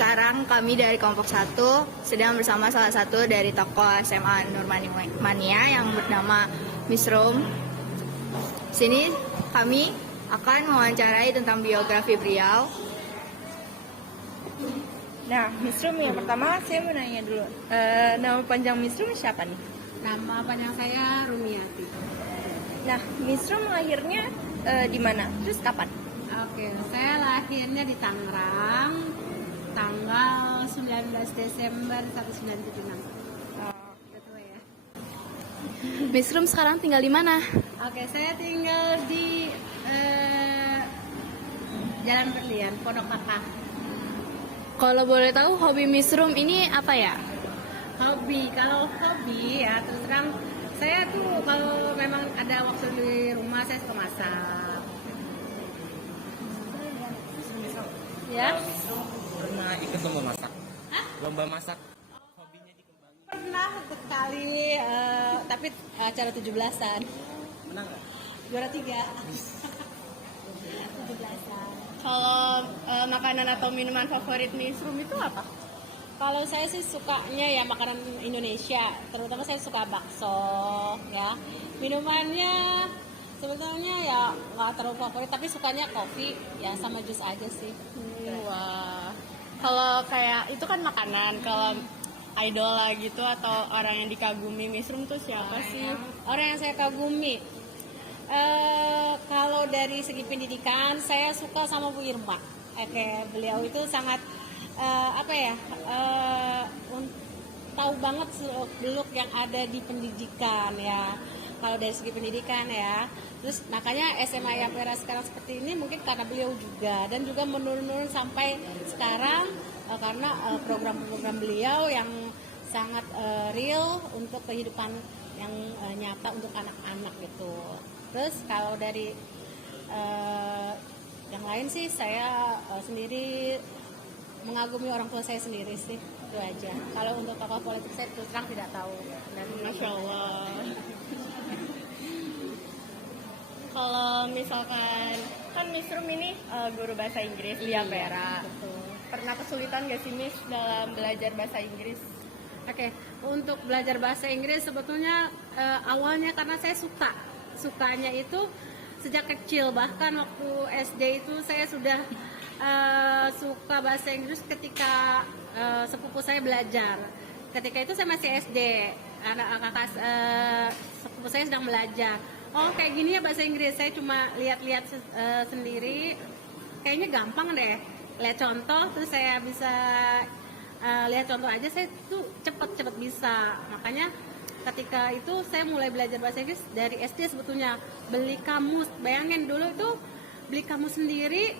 sekarang kami dari kelompok 1 sedang bersama salah satu dari tokoh SMA Nurmani Mania yang bernama Miss Rum. Sini kami akan mewawancarai tentang biografi beliau. Nah, Miss Rum yang pertama saya mau nanya dulu. Nama panjang Miss Rum siapa nih? Nama panjang saya Rumiati. Nah, Miss Rum lahirnya di mana? Terus kapan? Oke, saya lahirnya di Tangerang, tanggal 19 Desember 1976. Udah tua ya. Miss Rum sekarang tinggal di mana? Oke, saya tinggal di Jalan Berlian, Pondok Patah. Kalau boleh tahu hobi Miss Rum ini apa ya? Kalau hobi ya terus terang saya tuh kalau memang ada waktu di rumah saya suka masak. Ya? Pernah ikut lomba masak? Hah? Lomba masak? Hobinya dikembangin? Pernah sekali, tapi acara 17-an. Menang nggak? Juara 3. 17-an. Kalau makanan atau minuman favorit Miss Rum itu apa? Kalau saya sih sukanya ya makanan Indonesia, terutama saya suka bakso ya. Minumannya sebetulnya ya nggak terlalu favorit, tapi sukanya kopi ya sama jus aja sih. Wah, kalau kayak itu kan makanan, kalau idola gitu atau orang yang dikagumi Miss Rum tuh siapa sih? Orang yang saya kagumi, kalau dari segi pendidikan saya suka sama Bu Irma. Kayak beliau itu sangat tahu banget seluk-beluk yang ada di pendidikan ya. Kalau dari segi pendidikan ya, terus makanya SMA Yapera sekarang seperti ini mungkin karena beliau juga, dan juga menurun-menurun sampai sekarang karena program-program beliau yang sangat real untuk kehidupan yang nyata untuk anak-anak gitu. Terus kalau dari yang lain sih saya sendiri mengagumi orang tua saya sendiri sih, itu aja. Kalau untuk tokoh politik saya terus terang tidak tahu. Dan Masya Allah. Kalau misalkan kan Miss Rum ini guru bahasa Inggris di Yapera. betul. Pernah kesulitan gak sih Miss dalam belajar bahasa Inggris? Oke, untuk belajar bahasa Inggris sebetulnya awalnya karena saya sukanya itu sejak kecil, bahkan waktu SD itu saya sudah suka bahasa Inggris ketika sepupu saya belajar. Ketika itu saya masih SD, anak-anak sepupu saya sedang belajar. Oh kayak gini ya bahasa Inggris, saya cuma lihat-lihat sendiri, kayaknya gampang deh. Lihat contoh, terus saya bisa lihat contoh aja, saya tuh cepet bisa. Makanya ketika itu saya mulai belajar bahasa Inggris dari SD sebetulnya. Beli kamus, bayangin dulu itu beli kamus sendiri,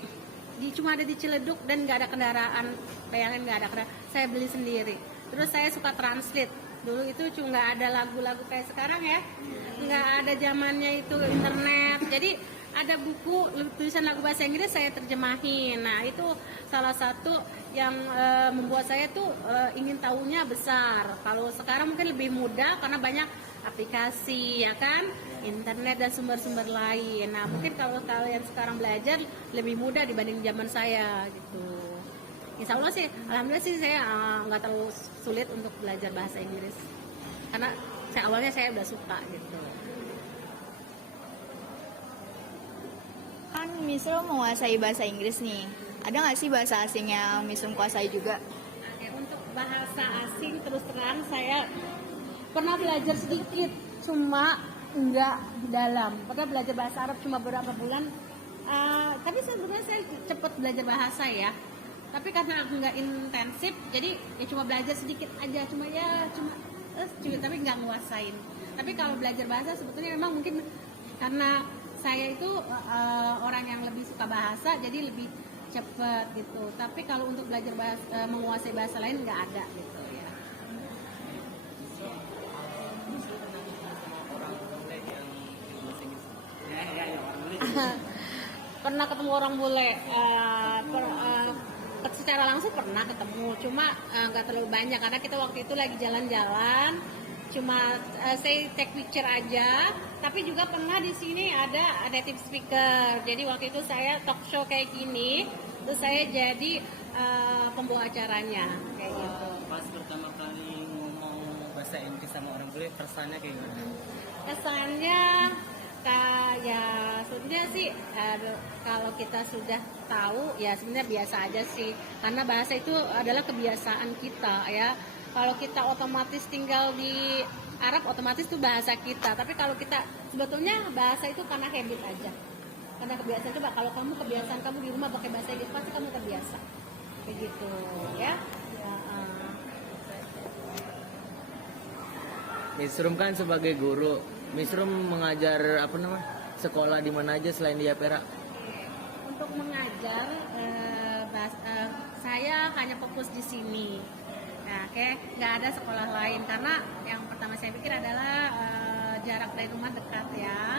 cuma ada di Ciledug dan nggak ada kendaraan. Bayangin nggak ada kendaraan, saya beli sendiri. Terus saya suka translate. Dulu itu cuma nggak ada lagu-lagu kayak sekarang ya, nggak ada zamannya itu internet. Jadi ada buku tulisan lagu bahasa Inggris saya terjemahin. Nah itu salah satu yang membuat saya tuh ingin tahunya besar. Kalau sekarang mungkin lebih mudah karena banyak aplikasi ya kan, internet dan sumber-sumber lain. Nah mungkin kalau kalian sekarang belajar lebih mudah dibanding zaman saya gitu. Insya Allah sih, alhamdulillah sih saya nggak terlalu sulit untuk belajar bahasa Inggris karena awalnya saya udah suka gitu. Kan Miss Rum menguasai bahasa Inggris nih. Ada nggak sih bahasa asing yang Miss Rum kuasai juga? Oke, untuk bahasa asing terus terang saya pernah belajar sedikit, cuma nggak dalam. Pernah belajar bahasa Arab cuma beberapa bulan. Tapi sebenarnya saya cepat belajar bahasa ya. Tapi karena nggak intensif, jadi ya cuma belajar sedikit aja, tapi nggak nguasain. Tapi kalau belajar bahasa sebetulnya memang mungkin karena saya itu orang yang lebih suka bahasa, jadi lebih cepet gitu. Tapi kalau untuk belajar bahasa, menguasai bahasa lain nggak ada gitu ya. Pernah ketemu orang bule, secara langsung pernah ketemu, cuma nggak terlalu banyak karena kita waktu itu lagi jalan-jalan cuma saya take picture aja, tapi juga pernah di sini ada native speaker. Jadi waktu itu saya talk show kayak gini, terus saya jadi pembawa acaranya kayak gitu. Pas pertama kali ngomong bahasa Inggris sama orang bule, perasaannya kayak gimana? Kesannya ya sebenarnya sih kalau kita sudah tahu ya sebenarnya biasa aja sih, karena bahasa itu adalah kebiasaan kita ya. Kalau kita otomatis tinggal di Arab, otomatis itu bahasa kita. Tapi kalau kita sebetulnya bahasa itu karena habit aja, karena kebiasaan. Coba kalau kamu kebiasaan kamu di rumah pakai bahasa Inggris, pasti kamu terbiasa kayak gitu ya. Miss Rum kan sebagai guru, Miss Rum mengajar sekolah di mana aja selain di Yapera? Untuk mengajar saya hanya fokus di sini. Nah, nggak ada sekolah lain karena yang pertama saya pikir adalah jarak dari rumah dekat ya,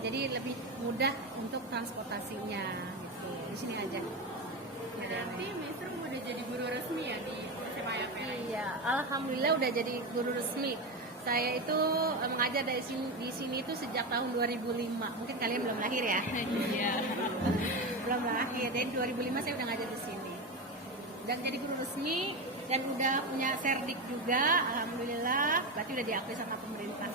jadi lebih mudah untuk transportasinya gitu. Di sini aja. Berarti Miss Rum udah jadi guru resmi ya di SMA Yapera? Iya, alhamdulillah udah jadi guru resmi. Saya itu mengajar di sini itu sejak tahun 2005. Mungkin kalian belum lahir ya? Iya. Belum lahir. Jadi 2005 saya udah ngajar di sini. Dan jadi guru resmi dan udah punya serdik juga. Alhamdulillah. Berarti udah diakui sama pemerintah.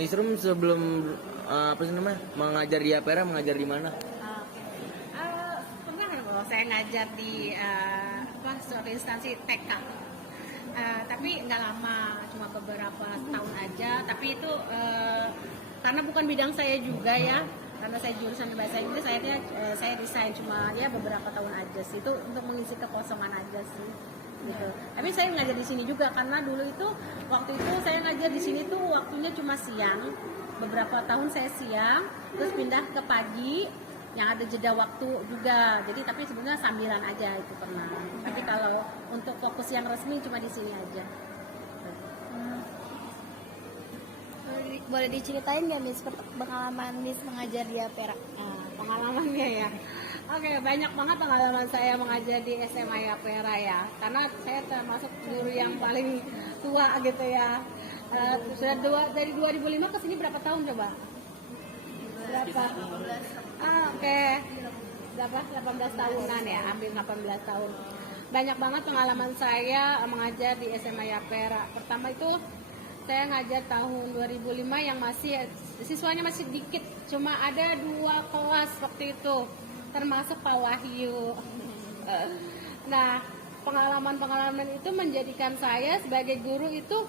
Miss Rum sebelum mengajar di Yapera, mengajar di mana? Pernah kalau saya ngajar di suatu instansi TK, tapi nggak lama, cuma beberapa tahun aja. Tapi itu karena bukan bidang saya juga ya, karena saya jurusan bahasa Inggris, saya desain cuma ya beberapa tahun aja sih, itu untuk mengisi kekosongan aja sih gitu. Tapi saya ngajar di sini juga karena dulu itu waktu itu saya ngajar di sini tuh waktunya cuma siang, beberapa tahun saya siang, terus pindah ke pagi yang ada jeda waktu juga. Jadi tapi sebenarnya sambilan aja itu pernah. Tapi kalau untuk fokus yang resmi cuma di sini aja. Boleh diceritain nggak Miss pengalaman Miss mengajar di Yapera? Nah, pengalamannya ya. Oke, banyak banget pengalaman saya mengajar di SMA Yapera ya. Karena saya termasuk guru yang paling tua gitu ya. Sudah dari 2005 ke sini berapa tahun coba? Berapa? Oke. Berapa? 18 tahunan ya, hampir 18 tahun. Banyak banget pengalaman saya mengajar di SMA Yapera. Pertama itu saya ngajar tahun 2005 yang masih siswanya masih dikit, cuma ada 2 kelas waktu itu, termasuk Pak Wahyu. Nah, pengalaman-pengalaman itu menjadikan saya sebagai guru itu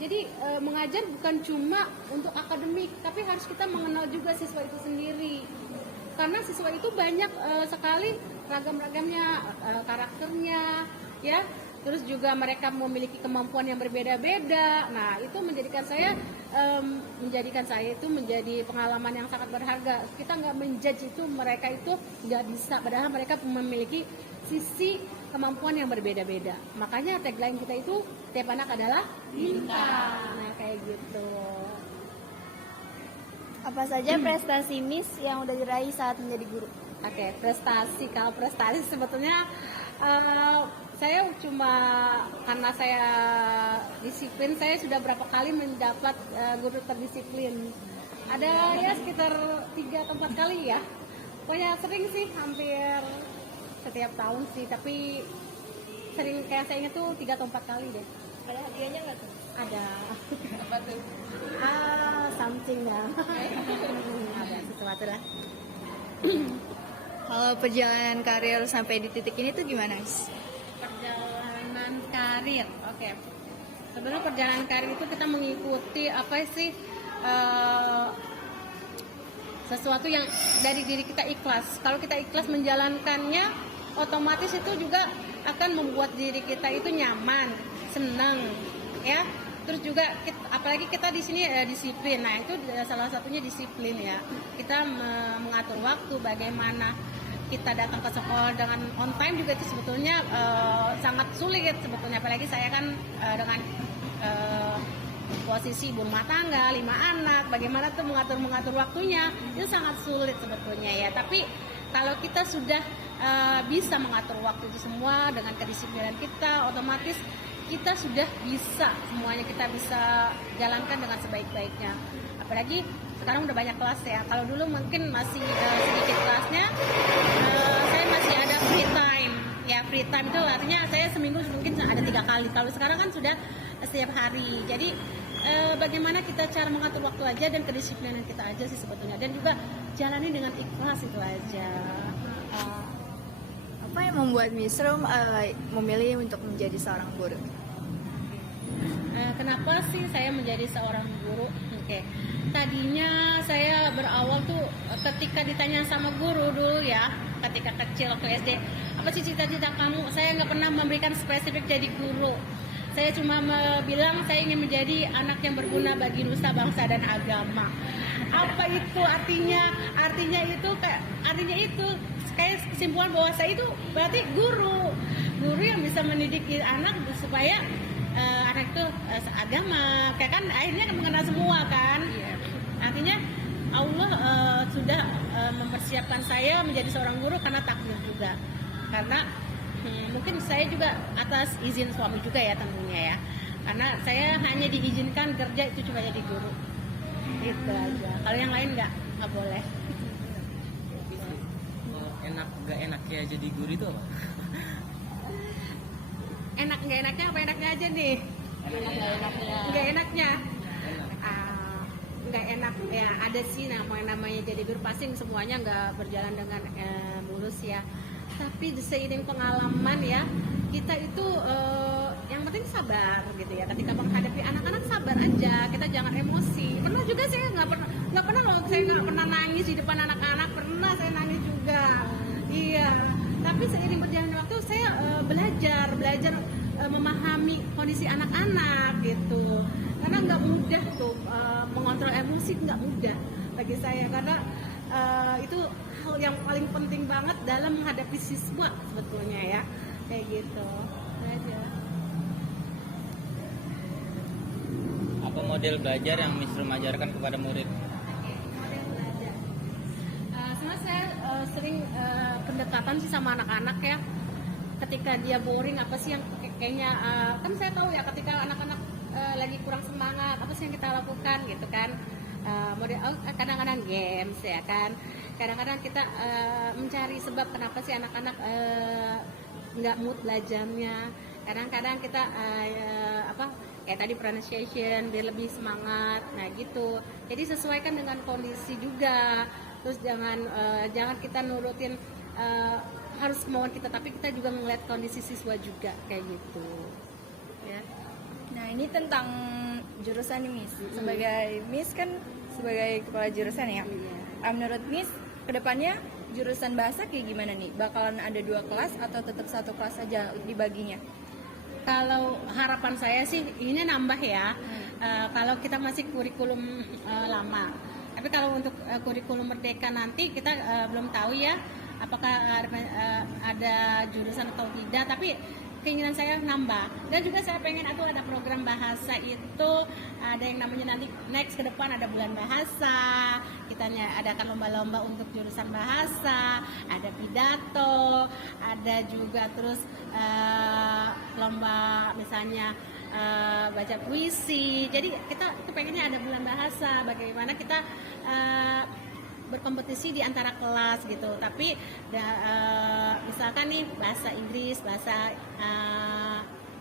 jadi mengajar bukan cuma untuk akademik, tapi harus kita mengenal juga siswa itu sendiri. Karena siswa itu banyak sekali ragam-ragamnya, karakternya, ya. Terus juga mereka memiliki kemampuan yang berbeda-beda. Nah, itu menjadikan saya itu menjadi pengalaman yang sangat berharga. Kita nggak menjudge itu mereka itu nggak bisa, padahal mereka memiliki sisi kemampuan yang berbeda-beda. Makanya tagline kita itu tiap anak adalah bintang. Nah, kayak gitu. Apa saja prestasi Miss yang udah diraih saat menjadi guru? Oke, prestasi. Kalau prestasi sebetulnya saya cuma karena saya disiplin, saya sudah berapa kali mendapat guru terdisiplin. Ada ya sekitar 3 atau 4 kali ya. Pokoknya sering sih, hampir setiap tahun sih, tapi sering kayak saya ingat tuh 3 atau 4 kali deh. Ada hadiahnya nggak tuh? Ada. Apa tuh? Something ya. Ada sesuatu lah. Kalau perjalanan karir sampai di titik ini tuh gimana, Miss? Perjalanan karir, oke. Sebenarnya perjalanan karir itu kita mengikuti apa sih sesuatu yang dari diri kita ikhlas. Kalau kita ikhlas menjalankannya, otomatis itu juga akan membuat diri kita itu nyaman, senang, ya. Terus juga apalagi kita di sini disiplin. Nah, itu salah satunya disiplin ya. Kita mengatur waktu, bagaimana kita datang ke sekolah dengan on time juga itu sebetulnya sangat sulit sebetulnya. Apalagi saya kan dengan posisi ibu rumah tangga, 5 anak, bagaimana tuh mengatur waktunya itu sangat sulit sebetulnya ya. Tapi kalau kita sudah bisa mengatur waktu itu semua dengan kedisiplinan kita, otomatis kita sudah bisa semuanya, kita bisa jalankan dengan sebaik-baiknya. Apalagi sekarang udah banyak kelas ya. Kalau dulu mungkin masih sedikit kelasnya, saya masih ada free time. Ya free time itu artinya saya seminggu mungkin ada 3 kali. Kalau sekarang kan sudah setiap hari. Jadi bagaimana kita cara mengatur waktu aja dan kedisiplinan kita aja sih sebetulnya. Dan juga jalani dengan ikhlas itu aja. Apa yang membuat Miss Rum memilih untuk menjadi seorang guru? Kenapa sih saya menjadi seorang guru? Oke. Tadinya saya berawal tuh ketika ditanya sama guru dulu ya, ketika kecil waktu SD, apa sih cita-cita kamu? Saya nggak pernah memberikan spesifik jadi guru. Saya cuma bilang saya ingin menjadi anak yang berguna bagi nusa, bangsa, dan agama. Apa itu artinya? Artinya itu kayak kesimpulan bahwa saya itu berarti guru yang bisa mendidik anak supaya anak itu seagama, kayak kan akhirnya mengenal semua kan. Artinya Allah sudah mempersiapkan saya menjadi seorang guru karena takdir juga, karena mungkin saya juga atas izin suami juga ya tentunya ya, karena saya hanya diizinkan kerja itu cuma jadi guru itu aja. Kalau yang lain nggak boleh. Gak enaknya jadi guru itu apa? Enak nggak enaknya apa enaknya aja nih? Nggak enaknya. Nggak enak ya, ada sih namanya jadi guru, pasti semuanya nggak berjalan dengan mulus ya. Tapi seiring pengalaman ya, kita itu yang penting sabar gitu ya. Ketika menghadapi anak-anak sabar aja, kita jangan emosi. Pernah juga saya nggak pernah loh, saya nggak pernah nangis di depan anak-anak. Pernah saya nangis juga. Iya. Tapi seiring berjalannya waktu saya belajar memahami kondisi anak-anak gitu. Karena nggak mudah tuh mengontrol emosi, nggak mudah bagi saya, karena itu hal yang paling penting banget dalam menghadapi siswa sebetulnya ya, kayak gitu aja. Apa model belajar yang Miss Rum ajarkan kepada murid? Model belajar. Sebenarnya saya sering pendekatan sih sama anak-anak ya. Ketika dia boring, apa sih yang kayaknya kan saya tahu ya, ketika anak-anak lagi kurang semangat, apa sih yang kita lakukan gitu kan. Kadang-kadang games ya kan, kadang-kadang kita mencari sebab kenapa sih anak-anak nggak mood belajarnya. Kadang-kadang kita kayak tadi pronunciation biar lebih semangat, nah gitu. Jadi sesuaikan dengan kondisi juga, terus jangan kita nurutin harus kemauan kita, tapi kita juga melihat kondisi siswa juga kayak gitu ya. Nah ini tentang jurusan nih Miss. Sebagai Miss kan sebagai kepala jurusan ya. Menurut Miss kedepannya jurusan bahasa kayak gimana nih? Bakalan ada 2 kelas atau tetap 1 kelas saja dibaginya? Kalau harapan saya sih ini nambah ya. Kalau kita masih kurikulum lama. Tapi kalau untuk kurikulum merdeka nanti kita belum tahu ya, apakah ada jurusan atau tidak. Tapi keinginan saya nambah, dan juga saya pengen ada program bahasa itu, ada yang namanya nanti next ke depan ada bulan bahasa, kita adakan lomba-lomba untuk jurusan bahasa, ada pidato, ada juga terus lomba misalnya baca puisi. Jadi kita pengennya ada bulan bahasa, bagaimana kita berkompetisi di antara kelas gitu. Tapi misalkan nih bahasa Inggris, bahasa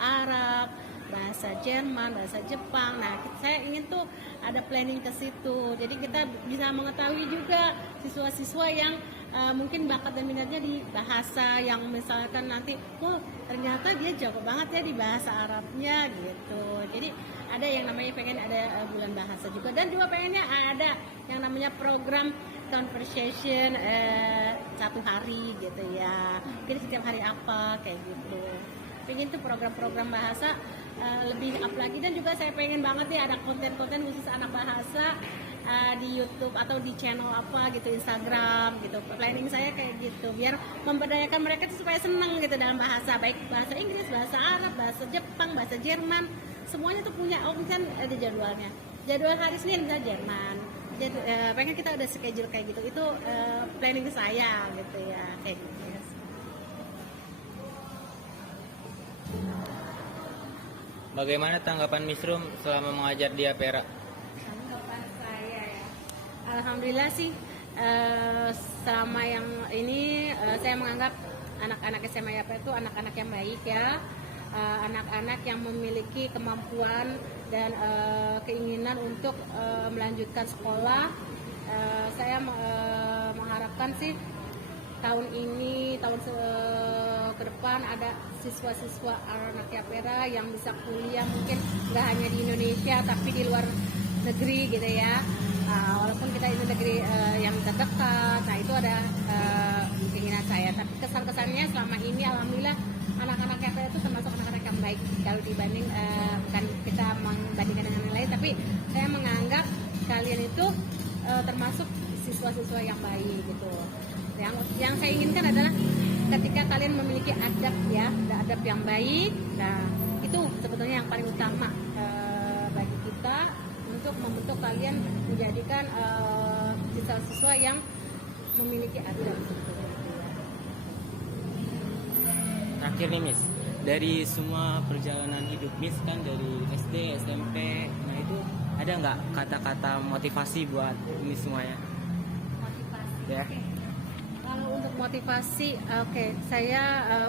Arab, bahasa Jerman, bahasa Jepang. Nah, saya ingin tuh ada planning ke situ. Jadi kita bisa mengetahui juga siswa-siswa yang mungkin bakat dan minatnya di bahasa, yang misalkan nanti, ternyata dia jago banget ya di bahasa Arabnya gitu. Jadi ada yang namanya pengen ada bulan bahasa juga, dan juga pengennya ada yang namanya program conversation 1 hari gitu ya. Jadi setiap hari apa kayak gitu. Pengen tuh program-program bahasa lebih up lagi, dan juga saya pengen banget nih ada konten-konten khusus anak bahasa di YouTube atau di channel apa gitu, Instagram gitu. Planning saya kayak gitu biar memberdayakan mereka tuh supaya seneng gitu dalam bahasa, baik bahasa Inggris, bahasa Arab, bahasa Jepang, bahasa Jerman, semuanya tuh punya kan ada jadwalnya. Jadwal hari Senin bisa Jerman. Jadi pengen kita ada schedule kayak gitu. Itu planning saya gitu ya, kayak gitu. Bagaimana tanggapan Miss Rum selama mengajar di APERA? Tanggapan saya ya, alhamdulillah sih selama yang ini saya menganggap anak-anak SMA YAPA itu anak-anak yang baik ya, anak-anak yang memiliki kemampuan dan keinginan untuk melanjutkan sekolah. Saya mengharapkan sih tahun ini, ke depan ada siswa-siswa anak YAPERA yang bisa kuliah mungkin nggak hanya di Indonesia tapi di luar negeri gitu ya. Walaupun kita ini negeri yang terdekat, nah itu ada keinginan saya. Tapi kesan-kesannya selama ini alhamdulillah anak-anak YAPERA itu termasuk anak-anak yang baik kalau dibanding bukan kita membandingkan dengan yang lain, tapi saya menganggap kalian itu termasuk siswa-siswa yang baik gitu. Yang saya inginkan adalah ketika kalian memiliki adab ya, ada adab yang baik. Nah, itu sebetulnya yang paling utama bagi kita untuk membentuk kalian menjadikan siswa-siswa yang memiliki adab. Terakhir nih Miss, dari semua perjalanan hidup Miss kan dari SD, SMP, nah itu ada nggak kata-kata motivasi buat Miss semuanya? Motivasi. Ya. Oke. Kalau untuk motivasi, oke, saya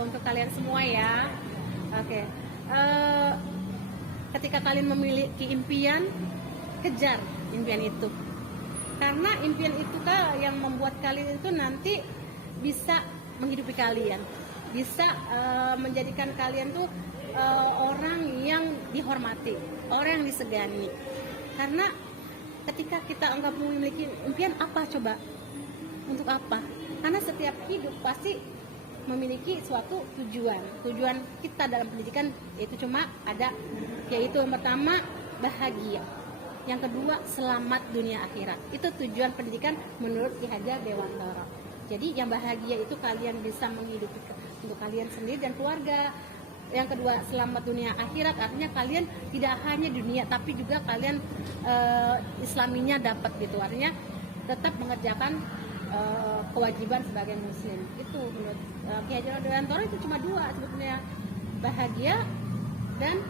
untuk kalian semua ya. Oke. Ketika kalian memiliki impian, kejar impian itu. Karena impian itu yang membuat kalian itu nanti bisa menghidupi kalian. Bisa menjadikan kalian tuh orang yang dihormati, orang yang disegani. Karena ketika kita anggap memiliki impian, apa coba? Untuk apa? Karena setiap hidup pasti memiliki suatu tujuan. Tujuan kita dalam pendidikan itu cuma ada, yaitu yang pertama bahagia, yang kedua selamat dunia akhirat. Itu tujuan pendidikan menurut Ki Hajar Dewantara. Jadi yang bahagia itu kalian bisa menghidupi untuk kalian sendiri dan keluarga. Yang kedua selamat dunia akhirat, artinya kalian tidak hanya dunia tapi juga kalian islaminya dapat gitu. Artinya tetap mengerjakan kewajiban sebagai muslim. Itu menurut Ki Hajar Dewantara itu cuma dua sebetulnya, bahagia dan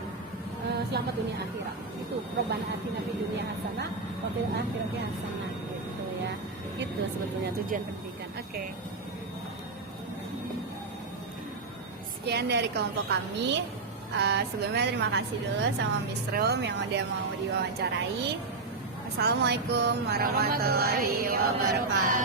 selamat dunia akhirat. Itu Robbana atina fid dunya hasanah wa fil akhirati hasanah gitu ya. Itu sebetulnya tujuan pendidikan. Oke. Sekian dari kelompok kami. Sebelumnya terima kasih dulu sama Miss Rum yang udah mau diwawancarai. Assalamualaikum warahmatullahi wabarakatuh.